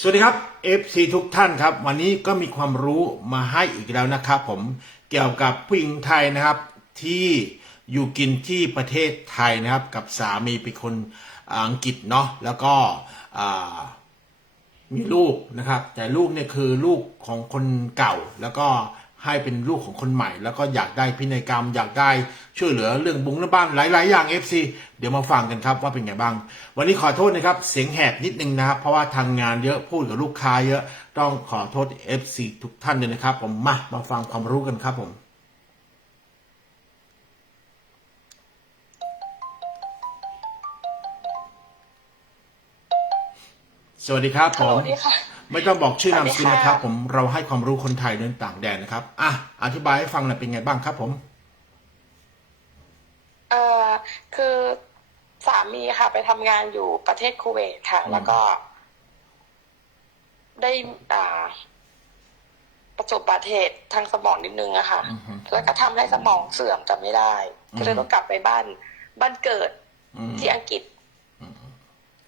สวัสดีครับ FC ทุกท่านครับ วันนี้ก็มีความรู้มาให้อีกแล้วนะครับ ผมเกี่ยวกับผู้หญิงไทยนะครับที่อยู่กินที่ประเทศไทยนะครับ กับสามีเป็นคนอังกฤษเนาะแล้วก็มีลูกนะครับ แต่ลูกเนี่ยคือลูกของคนเก่าแล้วก็ ให้เป็นลูกของคนใหม่ แล้วก็อยากได้พินัยกรรม อยากได้ช่วยเหลือเรื่องบุงเรื่องบ้านหลาย ๆ อย่าง FC เดี๋ยวมาฟังกันครับว่าเป็นไงบ้าง วันนี้ขอโทษนะครับ เสียงแหบนิดนึงนะครับ เพราะว่าทางงานเยอะพูดกับลูกค้าเยอะต้องขอโทษ FC ทุกท่านเลยนะครับ ผมมามาฟังความรู้กันครับผมสวัสดีครับผสวัสดีค่ะ ไม่ต้องบอกชื่อนามสกุลสวัสดีค่ะนะครับ ผมเราให้ความรู้คนไทยในต่างแดนนะครับอะอธิบายให้ฟังหน่อยเป็นไงบ้างครับผม เอ่อคือสามีค่ะ ไปทำงานอยู่ประเทศคูเวตค่ะ อืม แล้วก็ ได้อ่า ประสบอุบัติเหตุทางสมองนิดนึงอะค่ะ อือฮึ แล้วก็ทำให้สมองเสื่อมจำไม่ได้ อืม ก็เลยต้องกลับไปบ้าน บ้านเกิดอืมที่อังกฤษ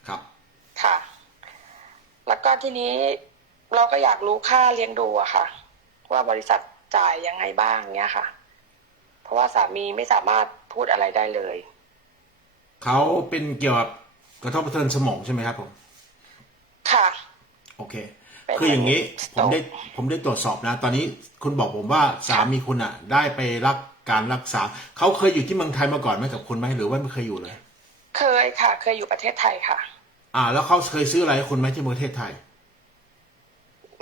ครับ ค่ะ แล้วก็ทีนี้เราก็อยากรู้ค่าเลี้ยงดูอะค่ะ ว่าบริษัทจ่ายยังไงบ้างเนี้ยค่ะ เพราะว่าสามีไม่สามารถพูดอะไรได้เลย เขาเป็นเกี่ยวกับกระทบกระเทือนสมองใช่ไหมครับผมค่ะ โอเคเป็นคืออย่างนี้เป็นผมได้ผมได้ตรวจสอบนะ ตอนนี้คุณบอกผมว่าสามีคุณอะได้ไปรับการรักษา เขาเคยอยู่ที่เมืองไทยมาก่อนไหมกับคุณไหมหรือว่าไม่เคยอยู่เลย เคยค่ะ เคยอยู่ประเทศไทยค่ะ อ่า แล้วเขาเคยซื้ออะไรให้คุณไหมที่ประเทศไทย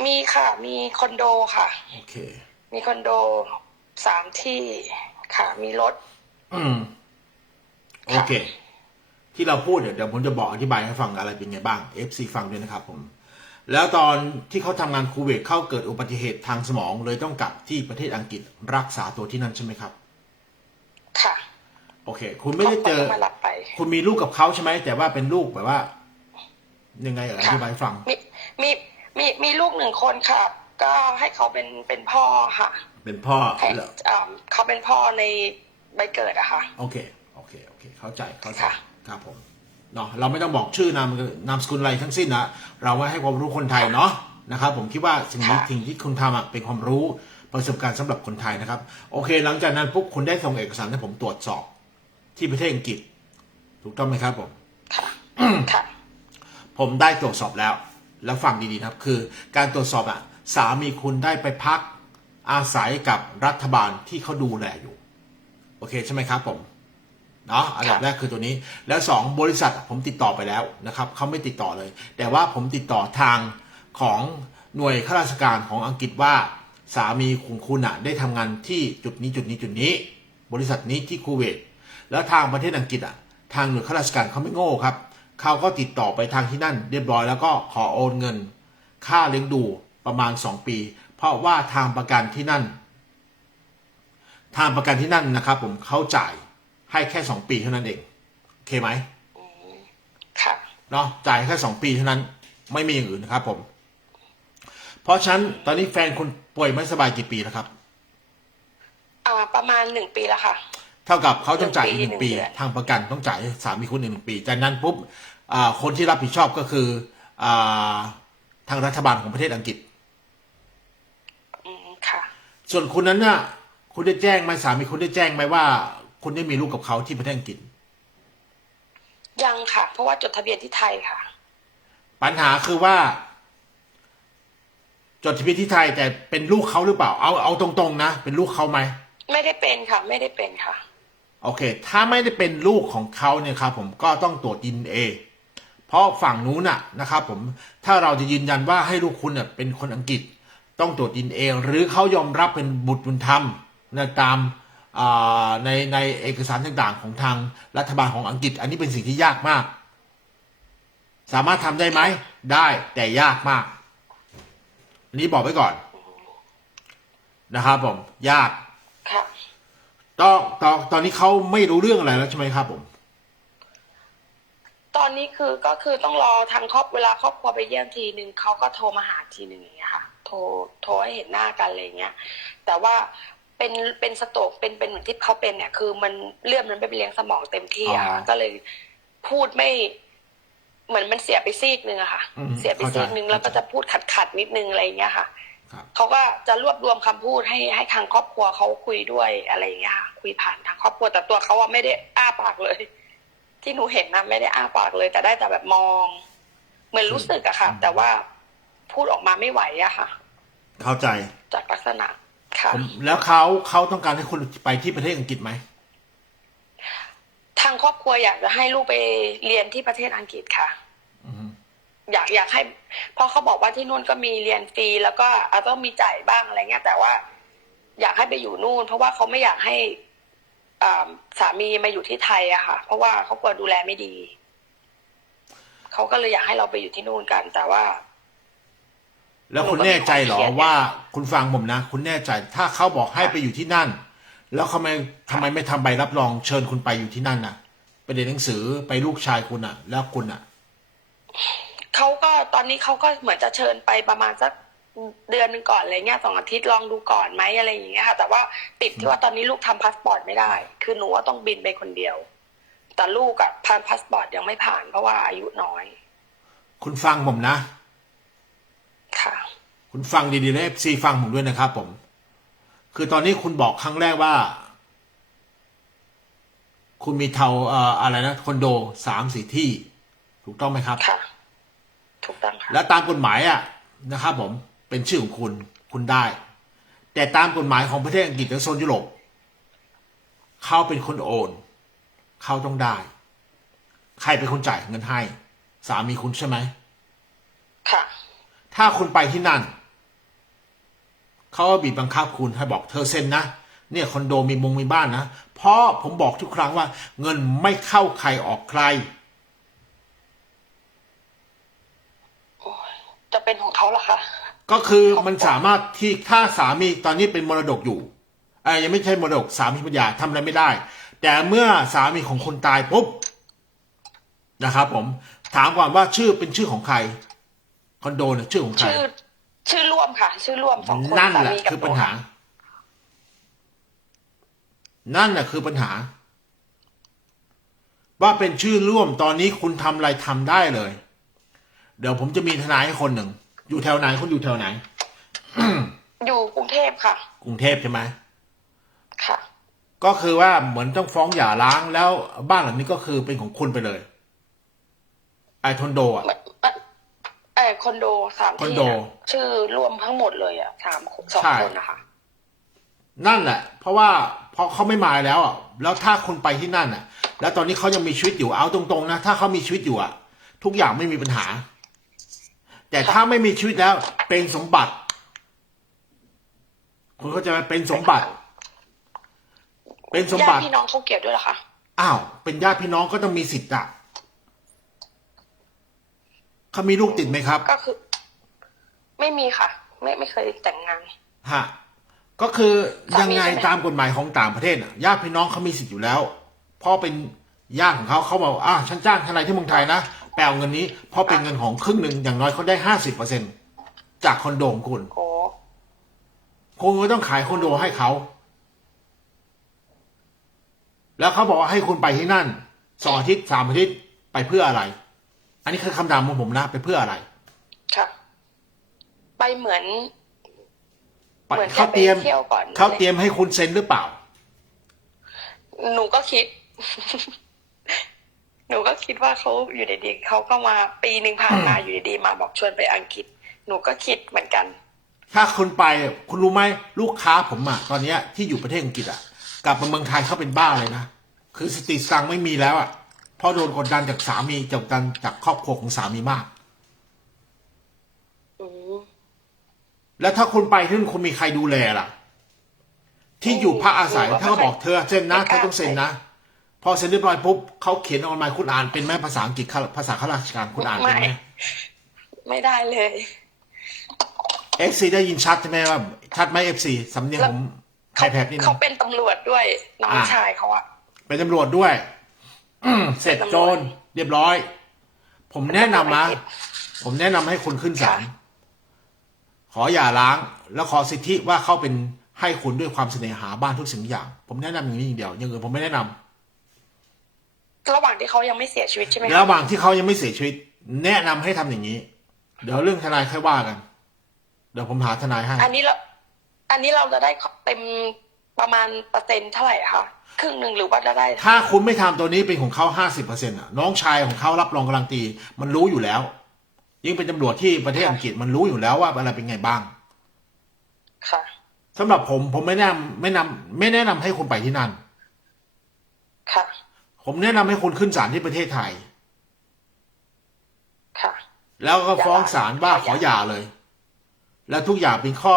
มีค่ะ มีคอนโดค่ะ โอเค มีคอนโดสามที่ค่ะ มีรถ อืม โอเค ที่เราพูดเนี่ยเดี๋ยวผมจะบอกอธิบายให้ฟังอะไรเป็นไงบ้าง FC ฟังด้วยนะครับผม แล้วตอนที่เขาทำงานคูเวตเข้าเกิดอุบัติเหตุทางสมองเลยต้องกลับที่ประเทศอังกฤษรักษาตัวที่นั่นใช่ไหมครับ ค่ะ โอเค คุณไม่ได้เจอขาก็มารับไปคุณมีลูกกับเขาใช่ไหม แต่ว่าเป็นลูกแบบว่า ยังไงเอ่ยอธิบายให้ฟัง มีมีมีมีลูกหนึ่งคนค่ะ ก็ให้เขาเป็นเป็นพ่อค่ะ เป็นพ่อให้เหรออ่าเขาเป็นพ่อในใบเกิดอะค่ะ โอเค โอเค โอเค เข้าใจ เข้าใจ ค่ะ ครับผม เนาะเราไม่ต้องบอกชื่อนามนามสกุลอะไรทั้งสิ้นนะ เราไว้ให้ความรู้คนไทยเนาะ นะครับ ผมคิดว่าสิ่งนี้ค่ะ สิ่งที่คุณทำอะเป็นความรู้ประสบการณ์สำหรับคนไทยนะครับ โอเค หลังจากนั้นปุ๊บคุณได้ส่งเอกสารให้ผมตรวจสอบ ที่ประเทศอังกฤษ ถูกต้องไหมครับผม ค่ะ ค่ะ ผมได้ตรวจสอบแล้ว แล้วฟังดีๆครับ คือการตรวจสอบอะสามีคุณได้ไปพักอาศัยกับรัฐบาลที่เขาดูแลอยู่ โอเคใช่ไหมครับผมเนาะอันดับแรกคือตัวนี้ แล้วสองบริษัทผมติดต่อไปแล้วนะครับเขาไม่ติดต่อเลย แต่ว่าผมติดต่อทางของหน่วยข้าราชการของอังกฤษว่า สามีของคุณอะได้ทำงานที่จุดนี้จุดนี้จุดนี้ บริษัทนี้ที่คูเวตแล้วทางประเทศอังกฤษอะทางหน่วยข้าราชการเขาไม่โง่ครับ เขาก็ติดต่อไปทางที่นั่น เรียบร้อยแล้วก็ขอโอนเงิน ค่าเลี้ยงดูประมาณ 2 ปี เพราะว่าทางประกันที่นั่น ทางประกันที่นั่นนะครับ ผมเขาจ่ายให้แค่ 2 ปีเท่านั้นเองโอเคไหมค่ะเนาะจ่ายแค่ 2 ปีเท่านั้น ไม่มีอย่างอื่นนะครับ ผม เพราะฉะนั้นตอนนี้แฟนคุณป่วยไม่สบายกี่ปีแล้วครับ อ่า ประมาณหนึ่งปีแล้วค่ะ เท่ากับเขาต้องจ่ายอีกหหนึ่นึ่งงปีปีหนึ่งเดือนทางประกันต้องจ่ายให้สามีคุณอีกหนึ่งปี จากนั้นปุ๊บอ่าคนที่รับผิดชอบก็คืออาทางรัฐบาลของประเทศอังกฤษอืมค่ะส่วนคุณนั้นน่ะ คุณได้แจ้งไหมสามีคุณได้แจ้งไหมว่า คุณได้มีลูกกับเขาที่ประเทศอังกฤษยังค่ะ เพราะว่าจดทะเบียนที่ไทยค่ะ ปัญหาคือว่า จดทะเบียนที่ไทยแต่เป็นลูกเขาหรือเปล่า เอาเอาตรงๆนะเป็นลูกเขาไหมไม่ได้เป็นค่ะ ไม่ได้เป็นค่ะ โอเค ถ้าไม่ได้เป็นลูกของเขาเนี่ยครับผมก็ต้องตรวจดีเอเพราะฝั่งนู้นน่ะนะครับผมถ้าเราจะยืนยันว่าให้ลูกคุณเน่ยเป็นคนอังกฤษ ต้องตรวจดีเอหรือเขายอมรับเป็นบุตรบุญธรรมนะตามในในเอกสารต่างๆ ของทางรัฐบาลของอังกฤษ อันนี้เป็นสิ่งที่ยากมาก สามารถทำได้ไหมได้แต่ยากมากอันนี้บอกไว้ก่อนนะครับผมยากค่ะ ตอนตอนตอนนี้เขาไม่รู้เรื่องอะไรแล้วใช่ไหมครับผม ตอนนี้คือก็คือต้องรอทางครอบเวลาครอบครัวไปเยี่ยมทีหนึ่งเขาก็โทรมาหาทีหนึ่งอย่างเงี้ยค่ะ โทรโทรให้เห็นหน้ากันอะไรเงี้ย แต่ว่าเป็นเป็นสโตรกเป็นเป็นเหมือนที่เขาเป็นเนี่ย คือมันเลือดมันไม่ไปเลี้ยงสมองเต็มที่อะค่ะอ๋อก็เลยพูดไม่ เหมือนมันเสียไปซีกหนึ่งอะค่ะ อืมเสียไปซีกหนึ่งเข้าใจ แล้วก็จะพูดขัดขัดๆนิดนึงอะไรอย่างเงี้ยค่ะครับ เขาก็จะรวบรวมคำพูดให้ให้ทางครอบครัวเขาคุยด้วยอะไรอย่างเงี้ยค่ะคุยผ่านทางครอบครัวแต่ตัวเขาอะไม่ได้อ้าปากเลย ที่หนูเห็นนะไม่ได้อ้าปากเลย แต่ได้แต่แบบมอง เหมือนรู้สึกอะค่ะ แต่ว่าพูดออกมาไม่ไหวอะค่ะ เข้าใจจากลักษณะค่ะผมแล้วเขาเขาต้องการให้คุณไปที่ประเทศอังกฤษไหมทางครอบครัวอยากจะให้ลูกไปเรียนที่ประเทศอังกฤษค่ะ อืมอยากอยากให้เพราะเขาบอกว่าที่นู่นก็มีเรียนฟรีแล้วก็อาจต้องมีจ่ายบ้างอะไรเงี้ยแต่ว่า อยากให้ไปอยู่นู่น เพราะว่าเขาไม่อยากให้อ่าสามีมาอยู่ที่ไทยอะค่ะ เพราะว่าเขากลัวดูแลไม่ดีเขาก็เลยอยากให้เราไปอยู่ที่นู่นกัน แต่ว่า แล้วคุณแน่ใจเหรอว่า คุณฟังผมนะคุณแน่ใจ ถ้าเขาบอกให้ไปอยู่ที่นั่น แล้วเขาไม่ทำไมไม่ทำใบรับรองเชิญคุณไปอยู่ที่นั่นน่ะ ไปเรียนหนังสือไปลูกชายคุณอะ แล้วคุณอะ เขาก็ตอนนี้เขาก็เหมือนจะเชิญไปประมาณสักเดือนหนึ่งก่อนอะไรเงี้ยสองอาทิตย์ลองดูก่อนไหมอะไรอย่างเงี้ยค่ะแต่ว่าติดที่ว่าตอนนี้ลูกทำพาสปอร์ตไม่ได้ คือหนูว่าต้องบินไปคนเดียว แต่ลูกอะผ่านพาสปอร์ตยังไม่ผ่านเพราะว่าอายุน้อย คุณฟังผมนะ ค่ะ คุณฟังดีๆและเอฟซีฟังผมด้วยนะครับผม คือตอนนี้คุณบอกครั้งแรกว่า คุณมีเทาเอ่ออะไรนะคอนโดสามสี่ที่ ถูกต้องไหมครับค่ะ ถูกต้องค่ะและตามกฎหมายอะนะครับผมเป็นชื่อของคุณคุณได้ แต่ตามกฎหมายของประเทศอังกฤษและโซนยุโรปเขาเป็นคนโอนเขาต้องได้ ใครเป็นคนจ่ายเงินให้ สามีคุณใช่ไหมค่ะ ถ้าคุณไปที่นั่นเขาก็บีบบังคับคุณให้บอกเธอเซ็นนะเนี่ยคอนโดมีมงมีบ้านนะ เพราะผมบอกทุกครั้งว่าเงินไม่เข้าใครออกใคร จะ เป็นของเขาเหรอคะก็คือมันสามารถที่ถ้าสามีตอนนี้เป็นมรดกอยู่เอ้ยยังไม่ใช่มรดกสามีปัญญาทำอะไรไม่ได้ แต่เมื่อสามีของคนตายปุ๊บนะครับผม ถามก่อนว่าชื่อเป็นชื่อของใคร คอนโดเนี่ยชื่อของใคร ชื่อ ชื่อร่วมค่ะ ชื่อร่วมสองคนนั่นสาแหละมีกับคือหนูปัญหา นั่นแหละคือปัญหา ว่าเป็นชื่อร่วมตอนนี้คุณทำอะไรทำได้เลย เดี๋ยวผมจะมีทนายให้คนหนึ่ง อยู่แถวไหนคุณอยู่แถวไหน อยู่กรุงเทพค่ะ กรุงเทพใช่ไหมค่ะ ก็คือว่าเหมือนต้องฟ้องหย่าร้างแล้วบ้านหลังนี้ก็คือเป็นของคุณไปเลย ไอ้ทนโดอะเออคอนโดสามคอนที่โดอะชื่อรวมทั้งหมดเลยอะสามคนสองใช่คนนะคะนั่นแหละ เพราะว่าพอเขาไม่มาแล้วอะแล้วถ้าคุณไปที่นั่นอะ แล้วตอนนี้เขายังมีชีวิตอยู่เอาตรงๆนะ ถ้าเขามีชีวิตอยู่อะ ทุกอย่างไม่มีปัญหา แต่ถ้าไม่มีชีวิตแล้วเป็นสมบัติคุณเข้าใจไหมเป็นสมบัติ เป็นสมญาบัติติพี่น้องเขาเกี่ยวด้วยเหรอคะอ้าวเป็นญาติพี่น้องก็ต้องมีสิทธิ์อะเขามีลูกติดไหมครับ ก็คือ ไม่มีค่ะ ไม่ไม่เคยแต่งงานฮะก็คือสามียังไงใช่ไหมตามกฎหมายของต่างประเทศน่ะญาติพี่น้องเขามีสิทธิ์อยู่แล้วเพราะเป็นญาติของเขาเขาบอกอะฉันจ้างทนายที่เมืองไทยนะ แปลเอาเงินนี้เพราะเป็นเงินของครึ่งหนึ่งอย่างน้อยเขาได้ห้าสิบเปอร์เซ็นจากคอนโดของคุณโอ้คุณก็ต้องขายคอนโดให้เขา แล้วเขาบอกว่าให้คุณไปที่นั่นสองอาทิตย์สามอาทิตย์ไปเพื่ออะไร อันนี้คือคำถามของผมนะไปเพื่ออะไรค่ะไปเหมือนไปเหมือนเขาเตรียมจะไปเที่ยวก่อนเขาเตรียมให้คุณเซ็นหรือเปล่า หนูก็คิดห นูก็คิดว่าเขาอยู่ดีๆเขาก็มาปีหนึ่งผ่านมาอยู่ดีๆมาบอกชวนไปอังกฤษ หนูก็คิดเหมือนกัน ถ้าคุณไปคุณรู้ไหมลูกค้าผมอะตอนเนี้ยที่อยู่ประเทศอังกฤษอะกลับมาเมืองไทยเขาเป็นบ้าเลยนะคือสติสตังค์ไม่มีแล้วอะเพราะโดนกดดันจากสามีจากกดดันจากครอบครัวของสามีมากอืมแล้วถ้าคุณไปที่นู่นคุณมีใครดูแลล่ะ ที่อยู่พักอาศัยโอ้ถ้าเขาบอกเธอเซ็นนะไม่กเธล้าอต้องเซ็นนะ พอเซ็นเรียบร้อยปุ๊บเขาเขียนออนไลน์คุณอ่านเป็นไหมภาษาอังกฤษภาษาข้าราชการคุณอ่านเป็นไหมไม่ไม่ได้เลยเอฟซีได้ยินชัดใช่ไหมว่าชัดไหมเอฟซีสำเนียงผมไฮเขาแพดนี่เขานะเป็นตำรวจด้วยน้องอ่าชายเขาอะเป็นตำรวจด้วยอืมเสร็จโจรเรียบร้อย ผมแนะนำนะผมแนะนำให้คุณขึ้นศาลขออย่าล้าง แล้วขอสิทธิว่าเขาเป็นให้คุณด้วยความเสน่หาบ้านทุกสิ่งอย่าง ผมแนะนำอย่างนี้อย่างเดียวอย่างอื่นผมไม่แนะนำ ระหว่างที่เขายังไม่เสียชีวิตใช่ไหมคะระหว่างที่เขายังไม่เสียชีวิต แนะนำให้ทำอย่างนี้ เดี๋ยวเรื่องทนายค่อยว่ากัน เดี๋ยวผมหาทนายให้ อันนี้เราอันนี้เราจะได้เต็มประมาณเปอร์เซ็นต์เท่าไหร่คะครึ่งหนึ่งหรือว่าจะได้ถ้าคุณไม่ทำตัวนี้เป็นของเขาห้าสิบเปอร์เซ็นต์อะ น้องชายของเขารับรองการันตี มันรู้อยู่แล้ว ยิ่งเป็นตำรวจที่ประเทศอังกฤษมันรู้อยู่แล้วว่าอะไรเป็นไงบ้าง ค่ะ สำหรับผมผมไม่แนะนำไม่นำไม่แนะนำให้คุณไปที่นั่น ค่ะ ผมแนะนำให้คุณขึ้นศาลที่ประเทศไทย ค่ะ แล้วก็ฟ้องศาลว่าขขออหหย่าย่าเลย แล้วทุกอย่างเป็นข้อ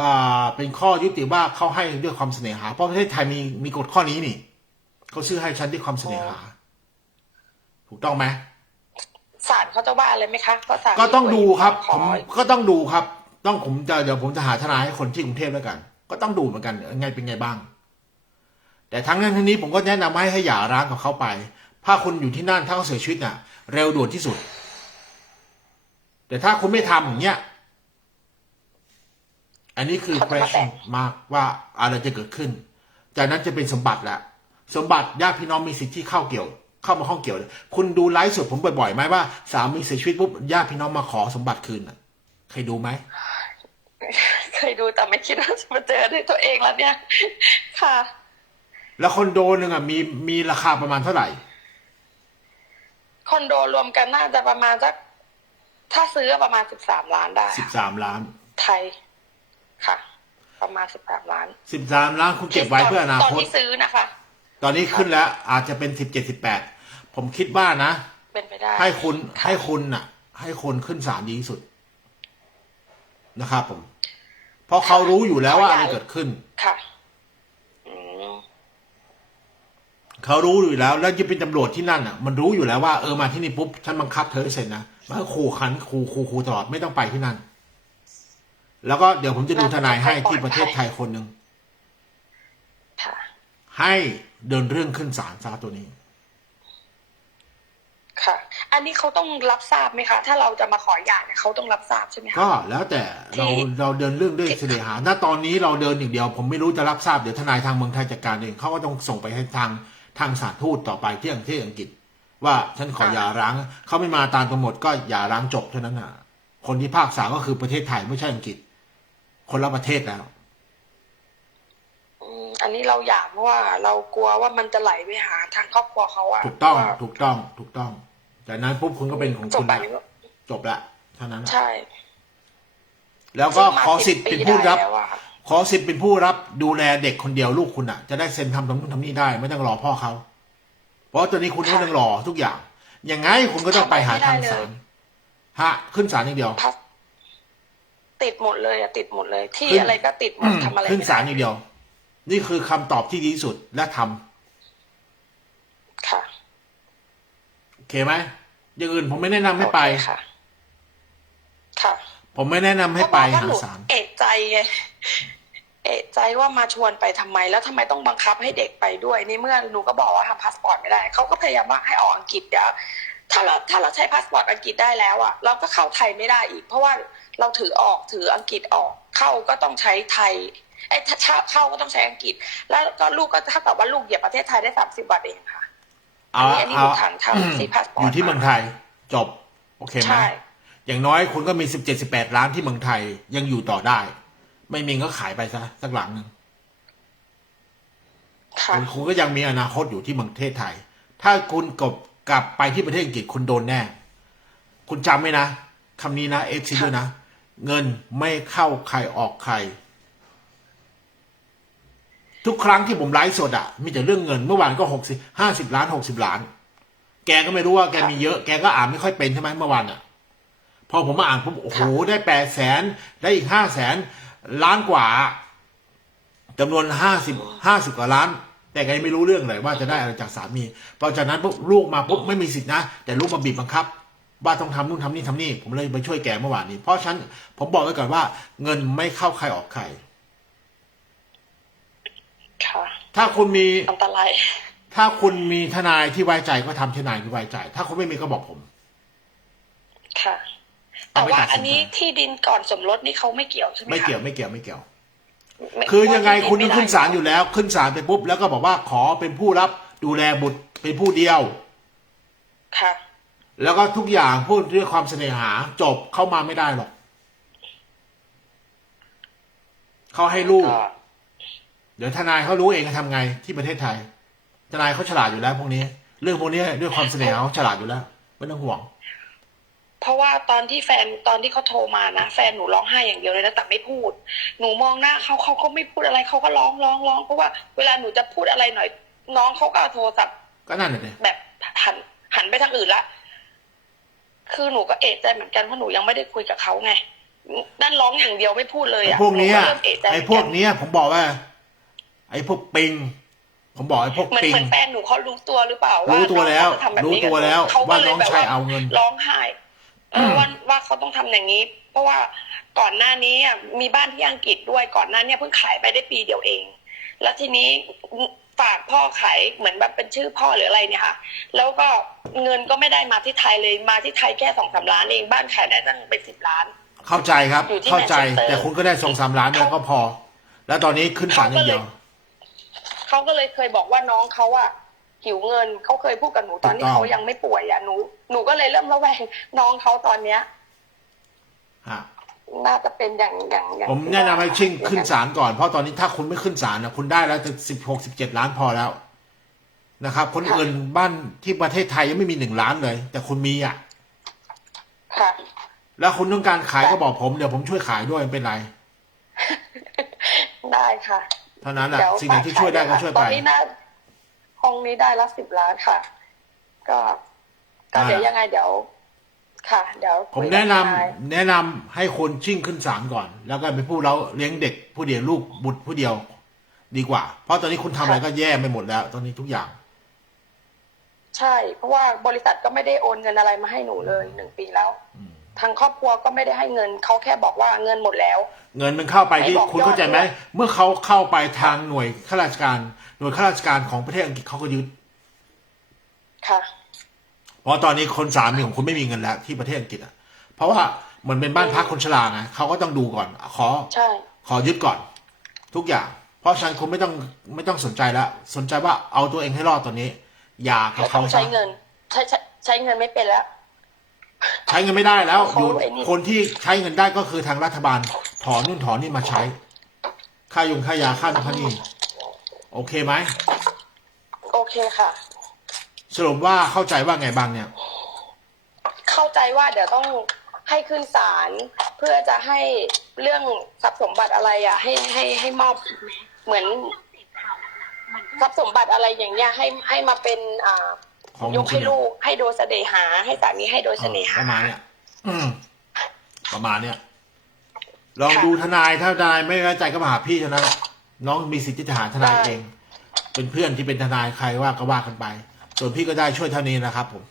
อ่าเป็นข้อยุติว่าเขาให้ด้วยความเสน่หา เพราะประเทศไทยมีมีกฎข้อนี้นี่เขาซื้อให้ฉันด้วยความเสน่หา ถูกต้องไหมศาลเขาจะว่าอะไรไหมคะเพราะศาลก็ต้องดูครับขผอมก็ต้องดูครับ ต้องผมจะเดี๋ยวผมจะหาทนายให้คนที่กรุงเทพแล้วกัน ก็ต้องดูเหมือนกันไงเป็นไงบ้าง แต่ทั้งนั้นทั้งนี้ผมก็แนะนำให้ให้หย่าร้างกับเขาไป ถ้าคุณอยู่ที่นั่นถ้าเขาเสียชีวิตน่ะ เร็วด่วนที่สุด แต่ถ้าคุณไม่ทำอย่างเงี้ย อันนี้คือ question มากว่าอะไรจะเกิดขึ้น จากนั้นจะเป็นสมบัติแหละสมบัติญาติพี่น้องมีสิทธิ์ที่เข้าเกี่ยว เข้ามาข้องเกี่ยวเลยคุณดูไลฟ์สดผมบ่อยๆไหมว่าสามีเสียชีวิตปุ๊บญาติพี่น้องมาขอสมบัติคืนน่ะเคยดูไหมเคยดูแต่ไม่คิดว่าจะมาเจอด้วยตัวเองแล้วเนี่ย ค่ะ แล้วคอนโดหนึ่งอะมีมีราคาประมาณเท่าไหร่ คอนโดรวมกันน่าจะประมาณสักถ้าซื้อประมาณสิบสามล้านได้สิบสามล้าน ไทยค่ะ ประมาณสิบสามล้านสิบสามล้านคุณเก็บไว้เพื่ออนาตอนคตที่ซื้อนะคะ ตอนนี้ขึ้นแล้วอาจจะเป็นสิบเจ็ดสิบแปดผมคิดว่านะเป็นไปได้ให้คุณะให้คุณน่ะ ให้คนขึ้นศาลดีที่สุดนะครับผม เพราะเขารู้อยู่แล้วว่าอะไรเกิดขึ้นค่ะ อืม เขารู้อยู่แล้ว แล้วจะเป็นตำรวจที่นั่นอะ มันรู้อยู่แล้วว่าเออมาที่นี่ปุ๊บฉันบังคับเธอให้เสร็จนะมันก็ขู่ขันขู่ขู่ขู่ตลอดไม่ต้องไปที่นั่น แล้วก็เดี๋ยวผมจะดูทนายให้ที่ประเทศไทยคนหนึ่งค่ะให้เดินเรื่องขึ้นศาลซาตัวนี้ ค่ะ อันนี้เขาต้องรับทราบไหมคะ ถ้าเราจะมาขอหย่าเนี่ยเขาต้องรับทราบใช่ไหมคะก็แล้วแต่เราที่เราเดินเรื่องด้วยเสน่หาณตอนนี้เราเดินอย่างเดียว ผมไม่รู้จะรับทราบเดี๋ยวทนายทางเมืองไทยจัดการเองเขาก็ต้องส่งไปให้ทาง ทางสถารทูตต่อไปที่อังที่อังกฤษ ว่าฉันขอหย่าร้างเขาไม่มาตามกำหนดก็หย่าร้างจบเท่านั้นน่ะ คนที่ภาคษาก็คือประเทศไทยไม่ใช่อังกฤษ คนละประเทศแล้วอืมอันนี้เราอยากเพราะว่าเรากลัวว่ามันจะไหลไปหาทางครอบครัวเขาอะถูกต้องว่าถูกต้อง ถูกต้องจากนั้นปุ๊บคุณก็เป็นของจคุบณไปละจบละเท่านั้นน่ะใช่ แล้วก็ซื้มาขอสิทธิ์10เป็นผู้รับ ได้แล้วอะค่ะขอสิทธิ์เป็นผู้รับดูแลเด็กคนเดียวลูกคุณอะจะได้เซ็นทำตรงนู้นทำนี่ได้ ไม่ต้องรอพ่อเขาเพราะตอนนี้คุณไม่ต้องรอทุกอย่าง อย่างไงคุณก็ต้องไปหาทางศาลฮะ ขึ้นศาลอย่างเดียวพัสติดหมดเลยอะติดหมดเลย ที่ขึ้นอะไรก็ติดหมอืดมทำอะไรขึ้นไม่ศาลอได้ย่างเดียว นี่คือคำตอบที่ดีที่สุดและทำค่ะโอเคไหมอย่างอื่นผมไม่แนะนำให้ไปโอเคค่ะ ค่ะ ผมไม่แนะนำให้ไปเพระหาว่นูศาลเอกใจไงเอกใจว่ามาชวนไปทำไม แล้วทำไมต้องบังคับให้เด็กไปด้วยในเมื่อหนูก็บอกว่าทำพาสปอร์ตไม่ได้เขาก็พยายามว่าให้ออกอังกฤษเดี๋ยวถ้าเราถ้าเราใช้พาสปอร์ตอังกฤษได้แล้วอะเราก็เข้าไทยไม่ได้อีก เพราะว่าเราถือออกถืออังกฤษออก เข้าก็ต้องใช้ไทยไอ้ถ้าเข้าเข้าก็ต้องใช้อังกฤษ แล้วก็ลูกก็ถ้ากับว่าลูกเหยียบประเทศไทยได้สามสิบวันเองค่ะอันนี้อันนี้หนูถามทำซีพาสปอร์ตอยู่ที่เมืองไทยจบ โอเคไหมใช่ อย่างน้อยคุณก็มีสิบเจ็ดสิบแปดล้านที่เมืองไทยยังอยู่ต่อได้ ไม่มีก็ขายไปซะสักหลังหนึ่งค่ะคุณคุณก็ยังมีอนาคตอยู่ที่เมืองเทศไทย ถ้าคุณกบกลับไปที่ประเทศอังกฤษคุณโดนแน่ คุณจำไว้นะคำนี้นะเอฟซีด้วยนะ เงินไม่เข้าใครออกใคร ทุกครั้งที่ผมไลฟ์สดอะมีแต่เรื่องเงิน เมื่อวานก็หกสิบห้าสิบล้านหกสิบล้าน แกก็ไม่รู้ว่าแกมีเยอะ แกก็อ่านไม่ค่อยเป็นใช่ไหมเมื่อวานอะ พอผมมาอ่านปุ๊บโอ้โหได้แปดแสนได้อีกห้าแสนล้านกว่าจำนวนห้าสิบห้าสิบกว่าล้าน แต่แกยังไม่รู้เรื่องเลยว่าจะได้อะไรจากสามีพอจากนั้นปุ๊บลูกมาปุ๊บไม่มีสิทธินะ แต่ลูกมาบีบบังคับว่าต้องทำนู่นทำนี่ทำนี่ ผมเลยไปช่วยแกเมื่อวานนี้ เพราะฉะนันผมบอกไว้ก่อนว่า เงินไม่เข้าใครออกใครค่ะถ้าคุณมีอันตรายถ้าคุณมีทนายที่ไว้ใจก็ทำทนายที่ไว้ใจ ถ้าคุณไม่มีก็บอกผม ค่ะเอา แต่ไปว่าตัดสินใจอันนี้ที่ดินก่อนสมรสนี่เขาไม่เกี่ยวใช่ไหมคะไม่เกี่ยวไม่เกี่ยวไม่เกี่ยวไม่คือยังไงคุณต้องไม่ด้ขึ้นศาลอยู่แล้ว ขึ้นศาลไปปุ๊บแล้วก็บอกว่าขอเป็นผู้รับดูแลบุตรเป็นผู้เดียว ค่ะ แล้วก็ทุกอย่างพูดด้วยความเสน่หาจบเข้ามาไม่ได้หรอกเขาให้ลูกก็เดี๋ยวทนายเขารู้เองจะทำไงที่ประเทศไทย ทนายเขาฉลาดอยู่แล้วพวกนี้ เรื่องพวกนี้ด้วยความเสน่หาเขาฉลาดอยู่แล้ว ไม่ต้องห่วง เพราะว่าตอนที่แฟนตอนที่เขาโทรมานะแฟนหนูร้องไห้อย่างเดียวเลยนะแต่ไม่พูด หนูมองหน้าเขาเขาก็ไม่พูดอะไรเขาก็ร้องร้องร้องเพราะว่าเวลาหนูจะพูดอะไรหน่อย น้องเขาก็เอาโทรศัพท์ก็นั่นแหละดิแบบหันหันไปทางอื่นละคือหนูก็เอะใจเหมือนกันเพราะหนูยังไม่ได้คุยกับเขาไงนั่นร้องอย่างเดียวไม่พูดเลยไอ้อะพวกเนี้ยหเริ่มเะใจไอ้พวกเนี้ยผมบอกว่า ไอ้พวกปิง ผมบอกไอ้พวกเหมือนปิงเหมือนแฟนหนูเขารู้ตัวหรือเปล่ารู้ว่าตัวแล้วน้องเขาจะทำแบบรู้นี้กับตัวหนูแล้วเขาก็ว่าเลน้ยองแบบชายว่าเอาเงิน ร้องไห้ เออว่าว่าเขาต้องทำอย่างนี้ เพราะว่าก่อนหน้านี้อะมีบ้านที่อังกฤษด้วยก่อนหน้าเนี้เพิ่งขายไปได้ปีเดียวเอง แล้วทีนี้ฝากพ่อขายเหมือนแบบเป็นชื่อพ่อหรืออะไรเนี่ยค่ะ แล้วก็เงินก็ไม่ได้มาที่ไทยเลยมาที่ไทยแค่สองสามล้านเองบ้านขายได้ตั้งเป็นสิบล้าน เข้าใจครับอยู่ที่เข้าใจ Manchester แต่คุณก็ได้สองสามล้านเนี่ยก็พอ แล้วตอนนี้ขึ้นศาลอย่างเดียวเขาก็เลยเคยบอกว่าน้องเขาอะ หิวเงินเขาเคยพูดกับหนูตอนที่ถูกต้องเขายังไม่ป่วยอะหนูหนูก็เลยเริ่มระแวงน้องเขาตอนเนี้ยฮะน่าจะเป็นอย่างอย่างอย่างผมแนะนำให้ชิ่งขึ้นศาลก่อนเพราะตอนนี้ถ้าคุณไม่ขึ้นศาลนะคุณได้แล้วจะสิบหกสิบเจ็ดล้านพอแล้วนะครับ คนอื่นบ้านที่ประเทศไทยยังไม่มีหนึ่งล้านเลย แต่คุณมีอะค่ะแล้วคุณต้องการขายก็บอกผมเดี๋ยวผมช่วยขายด้วยไม่เป็นไร ได้ค่ะ เท่านั้นอะเดี๋ยวสิ่งไหนที่ช่วยได้ก็ช่วยตไปอนนี้น่า ห้องนี้ได้ละสิบล้านค่ะ ก็ก็อ่าเดี๋ยวยังไงเดี๋ยว ค่ะ เดี๋ยวผมคุยกับแนะนำทายแนะนำให้คนชิ่งขึ้นศาลก่อน แล้วก็ไปพูดแล้วเลี้ยงเด็กผู้เดียวลูกบุตรผู้เดียว ดีกว่า เพราะตอนนี้คุณทำอะไรก็แย่ไปหมดแล้ว ตอนนี้ทุกอย่าง ใช่ เพราะว่าบริษัทก็ไม่ได้โอนเงินอะไรมาให้หนูเลยหนึ่งปีแล้ว อืม ทางครอบครัวก็ไม่ได้ให้เงินเขาแค่บอกว่าเงินหมดแล้ว เงินมันเข้าไปที่ไม่บอกคุณเข้าใจไหมยอดด้วยเมื่อเขาเข้าไปทางหน่วยข้าราชการห น่วยข้าราชการของประเทศอังกฤษเขาก็ยึดค่ะเพราะตอนนี้คนสามีของคุณไม่มีเงินแล้วที่ประเทศอังกฤษอะ เพราะว่าเหมือนเป็นบ้านพักคนชราไงเขาก็ต้องดูก่อน ขอใช่ขอยึดก่อน ทุกอย่าง เพราะฉะนั้นคุณไม่ต้องไม่ต้องสนใจแล้วสนใจว่าเอาตัวเองให้รอดตอนนี้ อย่ากับแล้วต้เขาองซะใช้เงิน ใช้ใช้ใช้เงินไม่เป็นแล้ว ใช้เงินไม่ได้แล้วเขาอยู่ไอ้นี่คนที่ใช้เงินได้ก็คือทางรัฐบาลถอนนู่นถอนนี่มาใช้ ค่ายงค่ายาค่านู่นค่านี่ โอเคไหมโอเคค่ะ สรุปว่าเข้าใจว่าไงบ้างเนี่ย เข้าใจว่าเดี๋ยวต้องให้ขึ้นศาลเพื่อจะให้เรื่องทรัพย์สมบัติอะไรอะ ให้ให้ให้มอบเหมือนทรัพย์สมบัติอะไรอย่างเงี้ยให้ให้มาเป็นอ่าของยกให้ลูกให้โดยเสน่หา ให้สามีให้โดยเสน่หาประมาณเนี่ยอืมประมาณเนี่ยลองค่ะดูทนายถ้าทนายไม่ไว้ใจก็มาหาพี่เท่านั้นแหละ น้องมีสิทธิ์ที่จะหาทนายได้เอง เป็นเพื่อนที่เป็นทนายใครว่าก็ว่ากันไป ส่วนพี่ก็ได้ช่วยเท่านี้นะครับผม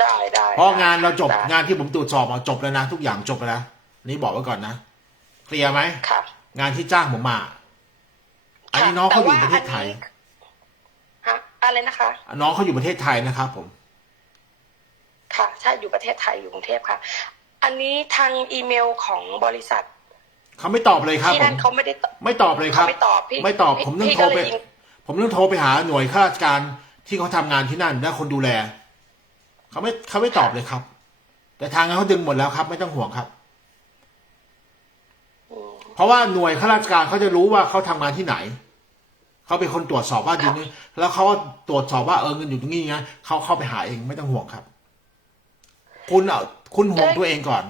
ได้ได้เพราะงานเราจบได้งานที่ผมตรวจสอบเอาจบแล้วนะ ทุกอย่างจบแล้วนะนี่บอกไว้ก่อนนะเคลียร์ไหมค่ะ งานที่จ้างผมมาอันนี้น้องเขาอยู่ประเทศไทย ฮะอะไรนะคะ น้องเขาอยู่ประเทศไทยนะครับผม ค่ะใช่อยู่ประเทศไทยอยู่กรุงเทพค่ะ อันนี้ทางอีเมลของบริษัท เขาไม่ตอบเลยครับที่ผนั่มนเขาไม่ได้ตอบไม่ตอบเลยครับเขาไม่ตอบพี่ไม่ตอบพี่ผมต้องพี่โทรก็ไปเลยยิงผมต้องโทรไปหาหน่วยข้าราชการที่เขาทำงานที่นั่นและคนดูแลเขาไม่เขาไม่ตอบเลยครับ แต่ทางนั้นเขาดึงหมดแล้วครับ ไม่ต้องห่วงครับอืมเพราะว่าหน่วยข้าราชการเขาจะรู้ว่าเขาทำงานที่ไหนเขาเป็นคนตรวจสอบว่าอยู่นี่แล้วเขาก็ตรวจสอบว่าเออเงินอยู่ตรงนี้นะเขาเข้าไปหาเองไม่ต้องห่วงครับ คุณเอาคุณห่วงตัวเองก่อน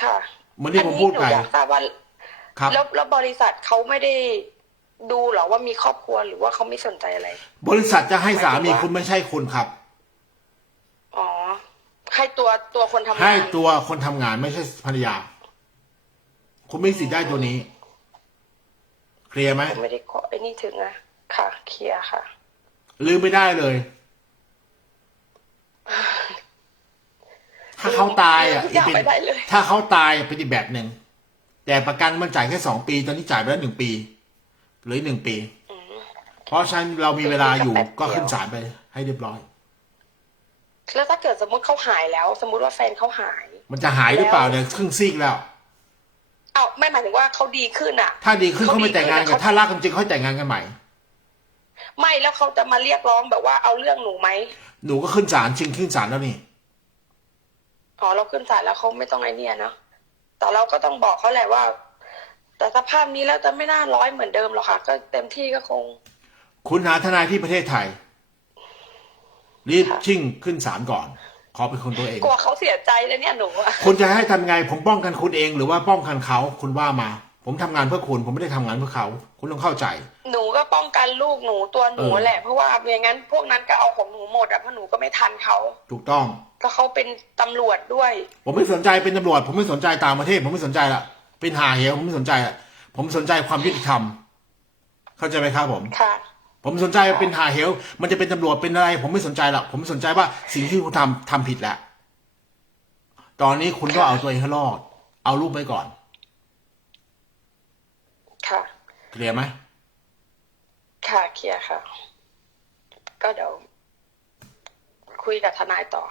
ค่ะเห มือนที่ผมพูดอันไปนี้หนูอยากทราบว่าครับแล้วแล้วบริษัทเขาไม่ได้ดูเหรอว่ามีครอบครัวหรือว่าเขาไม่สนใจอะไร บริษัทจะให้สามีหมายถึงว่าคุณไม่ใช่คุณครับ อ๋อ ให้ตัวตัวคนทำงาน ให้ตัวคนทำงานไม่ใช่ภรรยา คุณไม่มีสิทธิ์ได้ตัวนี้ เคลียร์ไหมผมไม่ได้ขอไอ้นี่ถึงอะค่ะ เคลียร์ค่ะ ลืมไม่ได้เลย ถ้าเขาตายอะลืมทุกอย่างเป็นไม่ได้เลย ถ้าเขาตายเป็นอีกแบบหนึ่งแต่ประกันมันจ่ายแค่สองปี ตอนนี้จ่ายไปแล้วหนึ่งปีเหรือหนึ่งปีอืมเพราะฉะนั้นเรามีเวลาอยู่แป๊บเดียวก็ขึ้นศาลไปให้เรียบร้อย แล้วถ้าเกิดสมมติเขาหายแล้ว สมมุติว่าแฟนเขาหาย มันจะหายหรือเปล่าเนี่ยครึ่งซีกแล้วเอ้าไม่หมายถึงว่าเขาดีขึ้นอะถ้าดีขึ้นเขาไม่แต่งงานกันเขาดีขึ้นถ้ารักกันจริงเขาแต่งงานกันใหม่ ไม่แล้วเขาจะมาเรียกร้องแบบว่าเอาเรื่องหนูไหมหนูก็ขึ้นศาลชิงขึ้นศาลแล้วนี่ อ๋อเราขึ้นศาลแล้วเขาไม่ต้องไอเนี่ยเนาะแต่เราก็ต้องบอกเขาแหละว่า แต่สภาพนี้แล้วจะไม่น่าร้อยเหมือนเดิมหรอกค่ะ ก็เต็มที่ก็คง คุณหาทนายที่ประเทศไทย รีบค่ะชิ่งขึ้นศาลก่อน ขอเป็นคนตัวเอง กลัวเขาเสียใจแล้วเนี่ยหนูอะคุณจะให้ทำไงผมป้องกันคุณเองหรือว่าป้องกันเขาคุณว่ามา ผมทำงานเพื่อคุณผมไม่ได้ทำงานเพื่อเขา คุณต้องเข้าใจ หนูก็ป้องกันลูกหนูตัวหนูเออแหละเพราะว่าไม่งั้นพวกนั้นก็เอาของหนูหมดอะเพราะหนูก็ไม่ทันเขาถูกต้องแล้วเขาเป็นตำรวจด้วย ผมไม่สนใจเป็นตำรวจ ผมไม่สนใจต่างประเทศ ผมไม่สนใจละเป็นหาเหวผมไม่สนใจละผมสนใจความยุติธรรม เข้าใจไหมครับผมค่ะผมสนใจเป็นหาเหวมันจะเป็นตำรวจเป็นอะไร ผมไม่สนใจหรอกผมสนใจว่าสิ่งที่คุณทำทำผิดแล้วตอนนี้คุณก็เอาตัวเองให้รอด เอาลูกไปก่อน ค่ะ เคลียร์ไหมค่ะเคลียร์ค่ะ ก็เดี๋ยว คุยกับทนายต่อ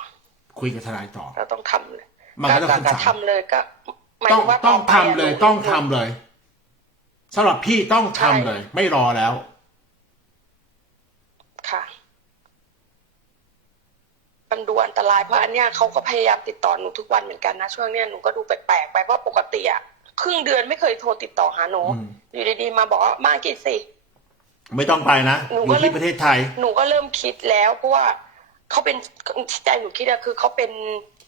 คุยกับทนายต่อเราต้องทำเลยมันก็ต้องขึ้นศาลทำเลยก็หมายต้องถึงว่าต้องไปทำเลยะต้องทำเลยสำหรับพี่ต้องทำเลย ไม่รอแล้ว ค่ะ มันดูอันตรายเพราะอันเนี้ยเขาก็พยายามติดต่อหนูทุกวันเหมือนกันนะช่วงเนี้ยหนูก็ดูแปลกๆไปเพราะปกติอะ ครึ่งเดือนไม่เคยโทรติดต่อหาหนู อืม อยู่ดีๆมาบอกว่ามาอังกิจสิ ไม่ต้องไปนะหนูอก็ยู่เลยที่ประเทศไทย หนูก็เริ่มคิดแล้วเพราะว่าเขาเป็นใจหนูคิดอะคือเขาเป็น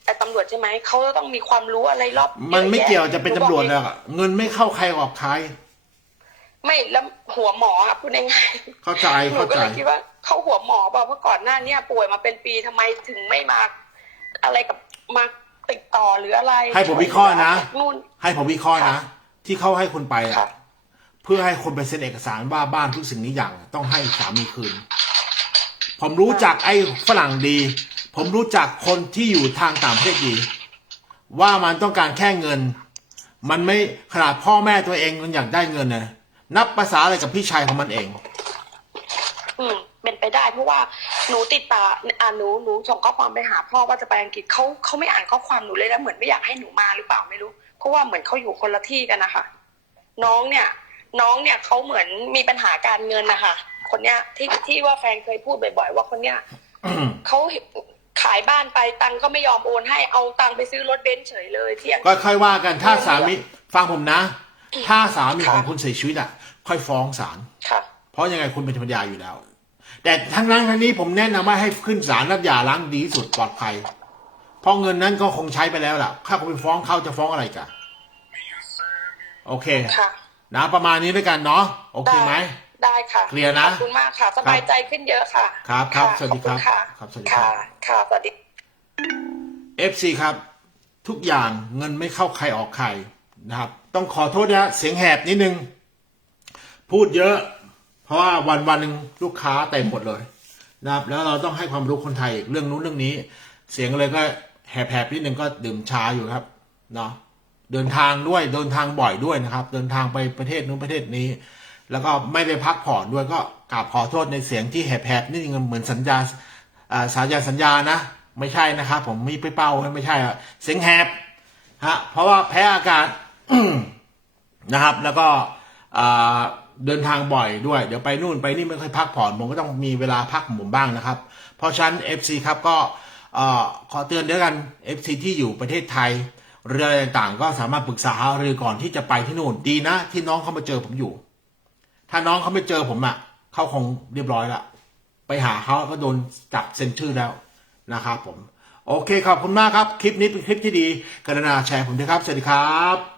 ไอ้ตำรวจใช่ไหมเขาจะต้องมีความรู้อะไรรอบมันไม่ยอแเกี่ยวจะเป็นตำรวจหแล้วอะเงินไม่เข้าใครออกใครไม่แล้วหัวหมออะพูดง่ายๆ เข้าใจหนูเข้าก็ใจ เลยคิดว่าเขาหัวหมอเปล่าเพราะก่อนหน้าเนี้ป่วยมาเป็นปีทำไมถึงไม่มา อะไรกับมา ติดต่อหรืออะไรให้ผมวิเคราะห์นะ นู่น ให้ผมวิเคราะห์นะค่ะที่เขาให้คุณไปอะค่ะ เพื่อให้คนไปเซ็นเอกสารว่าบ้านทุกสิ่งนี้อย่างต้องให้สามีคืน ผมรู้จักไอ้ฝรั่งดี ผมรู้จักคนที่อยู่ทางต่างประเทศดี ว่ามันต้องการแค่เงิน มันไม่ขนาดพ่อแม่ตัวเองมันอยากได้เงินนะนับภาษาอะไรกับพี่ชายของมันเอง อืม เป็นไปได้เพราะว่าหนูติดต่ออ่าหนูหนูส่งข้อความไปหาพ่อว่าจะไปอังกฤษเขาเขาไม่อ่านข้อความหนูเลยแล้วเหมือนไม่อยากให้หนูมาหรือเปล่าไม่รู้ เพราะว่าเหมือนเขาอยู่คนละที่กันนะคะน้องเนี่ย น้องเนี่ยเขาเหมือนมีปัญหาการเงินนะคะคนเนี้ยที่ที่ว่าแฟนเคยพูดบ่อย ๆ ว่าคนเนี้ยอืมเขาขายบ้านไปตังค์ก็ไม่ยอมโอนให้เอาตังค์ไปซื้อรถเบนซ์เฉยเลยที่อังกฤษก็ค่อยว่ากันถ้าสามีฟังผมนะ ถ้าสามีค่ะของคุณเสียชีวิตอะ ค่อยฟ้องศาลค่ะเพราะยังไงคุณเป็นธรรมดาอยู่แล้ว แต่ทั้งนั้นทั้งนี้ผมแนะนำว่าให้ขึ้นศาลนัดหย่าล้างดีที่สุดปลอดภัย เพราะเงินนั้นก็คงใช้ไปแล้วล่ะถ้าคุณไปฟ้องเขาจะฟ้องอะไรกันโอเค ค่ะ นะประมาณนี้ด้วยกันเนาะโอเคไหม ได้ค่ะเคลียร์นะขอบคุณมากค่ะ สบายใจขึ้นเยอะค่ะครับครับะสวัสดีครับขอณค่ะครับสวัสดีครับ ค่ะค่ะสวัสดี FC ครับ ทุกอย่างเงินไม่เข้าใครออกใครนะครับ ต้องขอโทษนะเสียงแหบนิดนึง พูดเยอะ เพราะว่าวันวันหนึ่งลูกค้าเต็มหมดเลยนะครับแล้วเราต้องให้ความรู้คนไทยเรื่องนู้นเรื่องนี้ เสียงเลยก็แหบๆนิดนึงก็ดื่มชาอยู่ครับเนาะเดินทางด้วยเดินทางบ่อยด้วยนะครับ เดินทางไปประเทศนู้นประเทศนี้ แล้วก็ไม่ได้พักผ่อนด้วยก็กราบขอโทษในเสียงที่แหบๆนิดนึงเหมือนสัญญาอ่าสัญญาสัญญานะ ไม่ใช่นะครับ ผมมีไปเป้าไม่ใช่อะเสียงแหบฮะเพราะว่าแพ้อากาศนะครับ แล้วก็อ่า เดินทางบ่อยด้วย เดี๋ยวไปนู่นไปนี่ไม่ค่อยพักผ่อนผมก็ต้องมีเวลาพักของผมบ้างนะครับ เพราะฉะนั้น FC ครับก็ขอเตือนเด้วยกัน FC ที่อยู่ประเทศไทย เรืออะไรต่างๆ ก็สามารถปรึกษาหารือก่อนที่จะไปที่นู่นดีนะ ที่น้องเขามาเจอผมอยู่ ถ้าน้องเขาไม่เจอผมอะ่ะเขาคงเรียบร้อยละไปหาเขาก็โดนจับเซ็นชื่อแล้วนะครับผม โอเคขอบคุณมากครับ คลิปนี้เป็นคลิปที่ดี กรุณาแชร์ผมด้วยครับ สวัสดีครับ